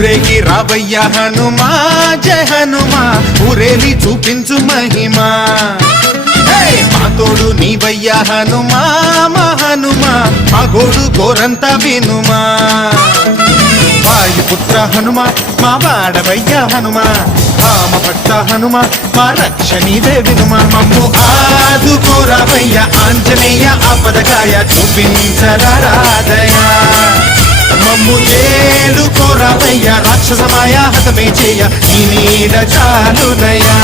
ఊరేగి రావయ్య హనుమా జయ హనుమా ఊరేలి చూపించు మహిమా మా తోడు నీవయ్య హనుమా మా హనుమా మా గోడు గోరంత వినుమా వాయుపుత్ర హనుమా మా వాడవయ్య హనుమా రామ భక్త హనుమా మా రక్షణీదే వినుమా మమ్ము ఆదుకోరావయ్య ఆంజనేయ ఆపదకాయ చూపించరాదయా మమ్ము చేలుకోరావయ్య రాక్షసమాయ హతమే చేయ నీ నీడ చాలునయా